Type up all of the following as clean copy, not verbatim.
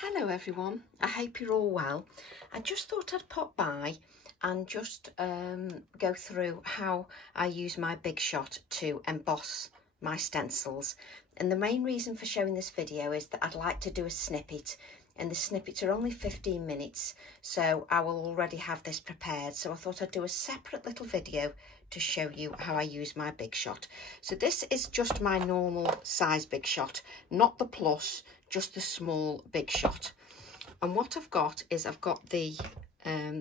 Hello everyone, I hope you're all well. I just thought I'd pop by and just go through how I use my BigShot to emboss my stencils. And the main reason for showing this video is that I'd like to do a snippet, and the snippets are only 15 minutes, so I will already have this prepared. So I thought I'd do a separate little video to show you how I use my BigShot. So this is just my normal size BigShot, not the plus, just the small BigShot. And what I've got is I've got the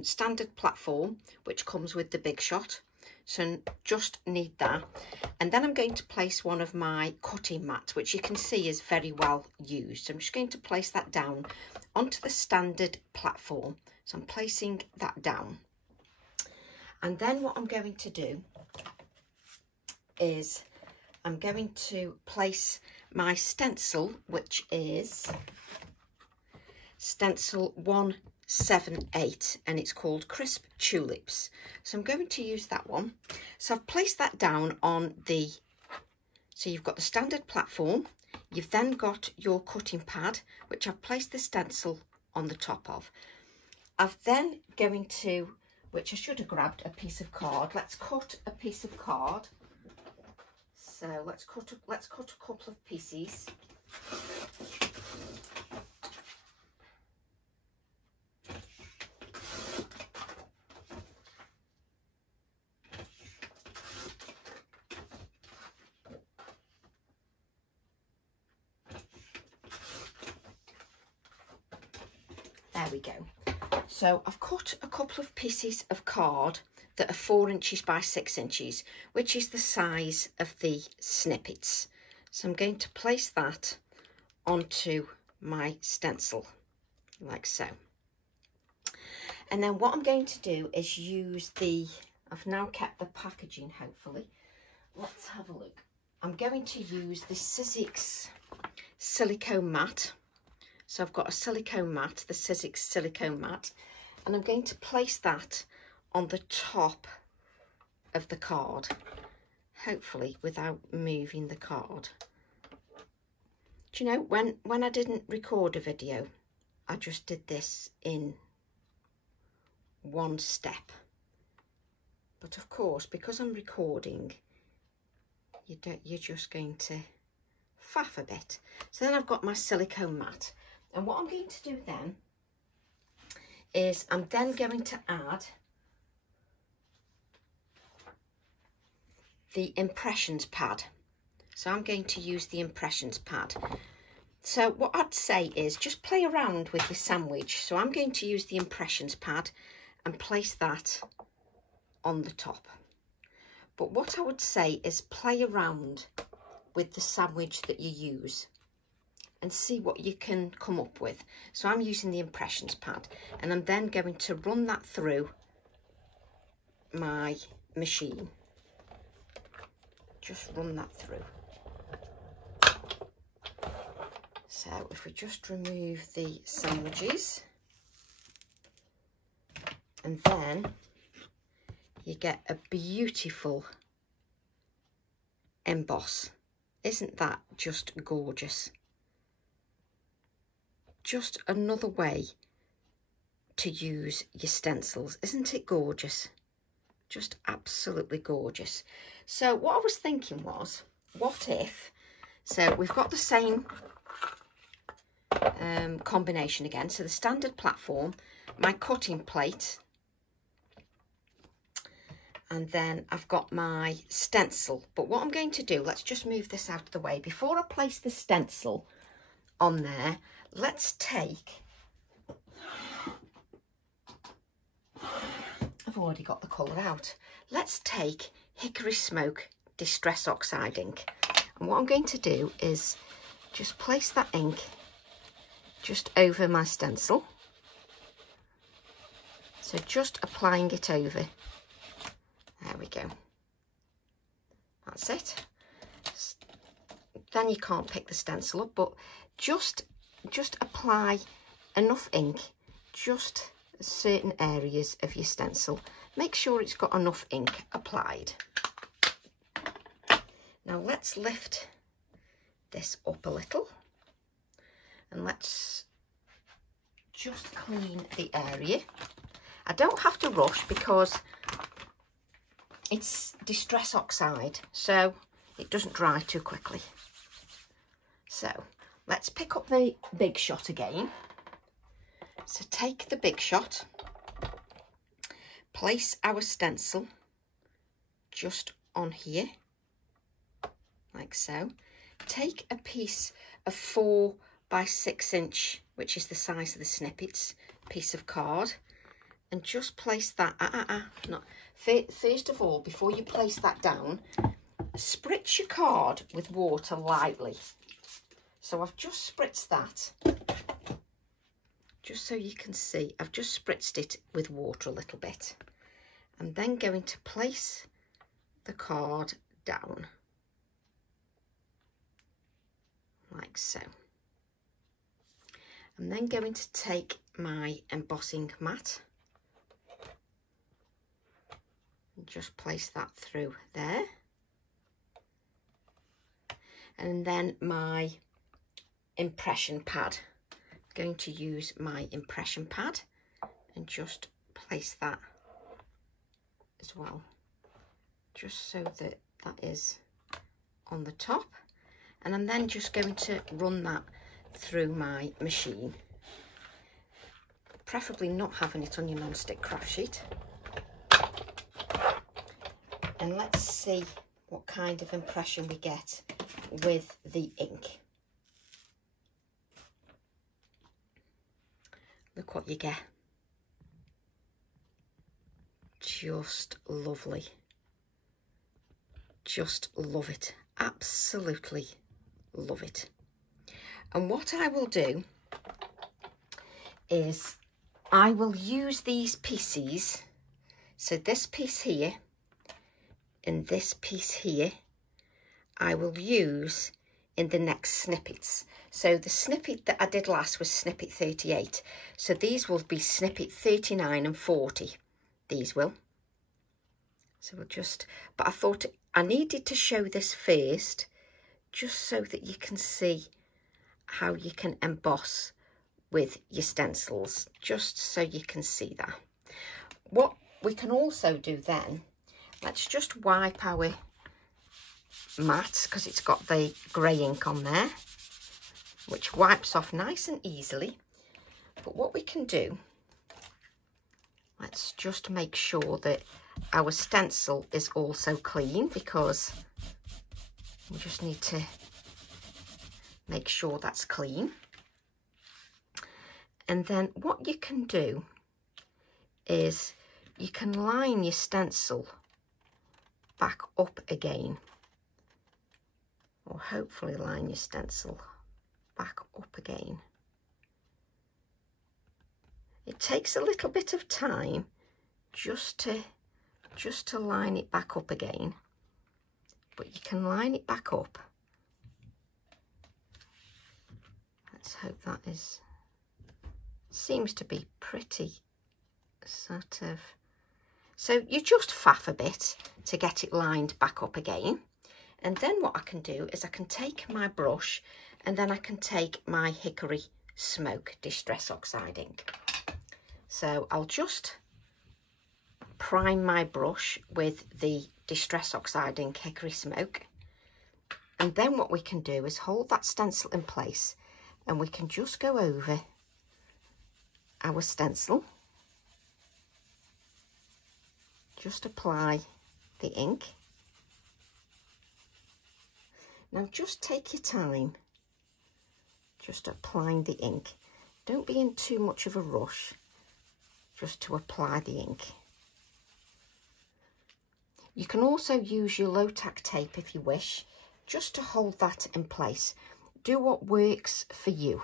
standard platform which comes with the BigShot, so just need that. And then I'm going to place one of my cutting mats, which you can see is very well used. So I'm just going to place that down onto the standard platform. So I'm placing that down, and then what I'm going to do is I'm going to place my stencil, which is stencil 178, and it's called Crisp Tulips. So I'm going to use that one. So I've placed that down on the, so you've got the standard platform, you've then got your cutting pad, which I've placed the stencil on the top of. I've then going to, which I should have grabbed a piece of card. Let's cut a piece of card. So let's cut a couple of pieces. There we go. So I've cut a couple of pieces of card that are 4 inches by 6 inches, which is the size of the snippets. So I'm going to place that onto my stencil like so. And then what I'm going to do is use the, I've now kept the packaging hopefully. Let's have a look. I'm going to use the Sizzix silicone mat. So I've got a silicone mat, the Sizzix silicone mat, and I'm going to place that on the top of the card, hopefully without moving the card. Do you know, when I didn't record a video, I just did this in one step. But of course, because I'm recording, you're just going to faff a bit. So then I've got my silicone mat. And what I'm going to do then is I'm then going to add the impressions pad. So I'm going to use the impressions pad. So what I'd say is just play around with your sandwich. So I'm going to use the impressions pad and place that on the top. But what I would say is play around with the sandwich that you use and see what you can come up with. So I'm using the impressions pad, and I'm then going to run that through my machine. Just run that through. So if we just remove the sandwiches, and then you get a beautiful emboss. Isn't that just gorgeous? Just another way to use your stencils. Isn't it gorgeous? Just absolutely gorgeous. So what I was thinking was, what if, so we've got the same combination again. So the standard platform, my cutting plate, and then I've got my stencil. But what I'm going to do, let's just move this out of the way. Before I place the stencil on there, let's take, I've already got the colour out. Let's take Hickory Smoke Distress Oxide ink. And what I'm going to do is just place that ink just over my stencil. So just applying it over. There we go. That's it. Then you can't pick the stencil up, but just apply enough ink, just certain areas of your stencil. Make sure it's got enough ink applied. Now let's lift this up a little, and let's just clean the area. I don't have to rush because it's Distress Oxide, so it doesn't dry too quickly. So let's pick up the BigShot again. So take the BigShot, place our stencil just on here, like so. Take a piece of 4 by 6 inch, which is the size of the snippets, piece of card, and just place that, first of all, before you place that down, spritz your card with water lightly. So I've just spritzed that, just so you can see, I've just spritzed it with water a little bit. I'm then going to place the card down, like so. I'm then going to take my embossing mat and just place that through there. And then my impression pad. I'm going to use my impression pad and just place that as well, just so that that is on the top. And I'm then just going to run that through my machine, preferably not having it on your non-stick craft sheet. And let's see what kind of impression we get with the ink. Look what you get. Just lovely. Just love it. Absolutely love it. And what I will do is I will use these pieces. So this piece here and this piece here, I will use in the next snippets. So the snippet that I did last was snippet 38. So these will be snippet 39 and 40. These will. So we'll just, but I thought I needed to show this first, just so that you can see how you can emboss with your stencils, just so you can see that. What we can also do then, let's just wipe our mat, because it's got the grey ink on there, which wipes off nice and easily. But what we can do, let's just make sure that our stencil is also clean, because we just need to make sure that's clean. And then what you can do is you can line your stencil back up again, or hopefully line your stencil back up again. It takes a little bit of time just to line it back up again, but you can line it back up. Let's hope that seems to be pretty sort of, so you just faff a bit to get it lined back up again. And then what I can do is I can take my brush and then I can take my Hickory Smoke Distress Oxide ink. So I'll just prime my brush with the Distress Oxide ink Hickory Smoke. And then what we can do is hold that stencil in place and we can just go over our stencil. Just apply the ink. Now just take your time just applying the ink. Don't be in too much of a rush just to apply the ink. You can also use your low tack tape if you wish, just to hold that in place. Do what works for you.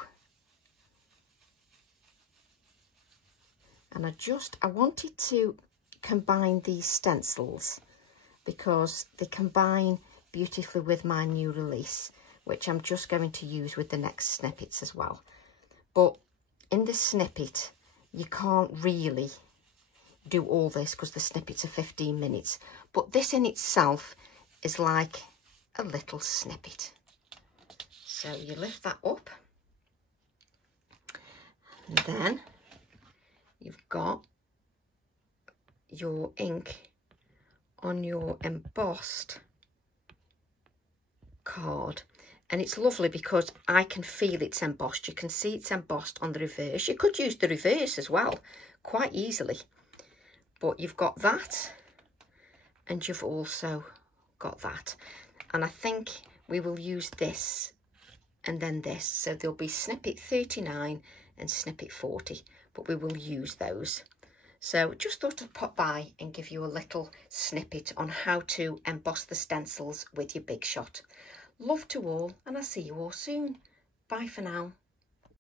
And I wanted to combine these stencils because they combine beautifully with my new release, which I'm just going to use with the next snippets as well. But in this snippet, you can't really do all this because the snippets are 15 minutes. But this in itself is like a little snippet. So you lift that up. And then you've got your ink on your embossed card, and it's lovely because I can feel it's embossed. You can see it's embossed on the reverse. You could use the reverse as well quite easily, but you've got that and you've also got that, and I think we will use this and then this, so there'll be snippet 39 and snippet 40, but we will use those. So just thought I'd pop by and give you a little snippet on how to emboss the stencils with your BigShot. Love to all, and I'll see you all soon. Bye for now.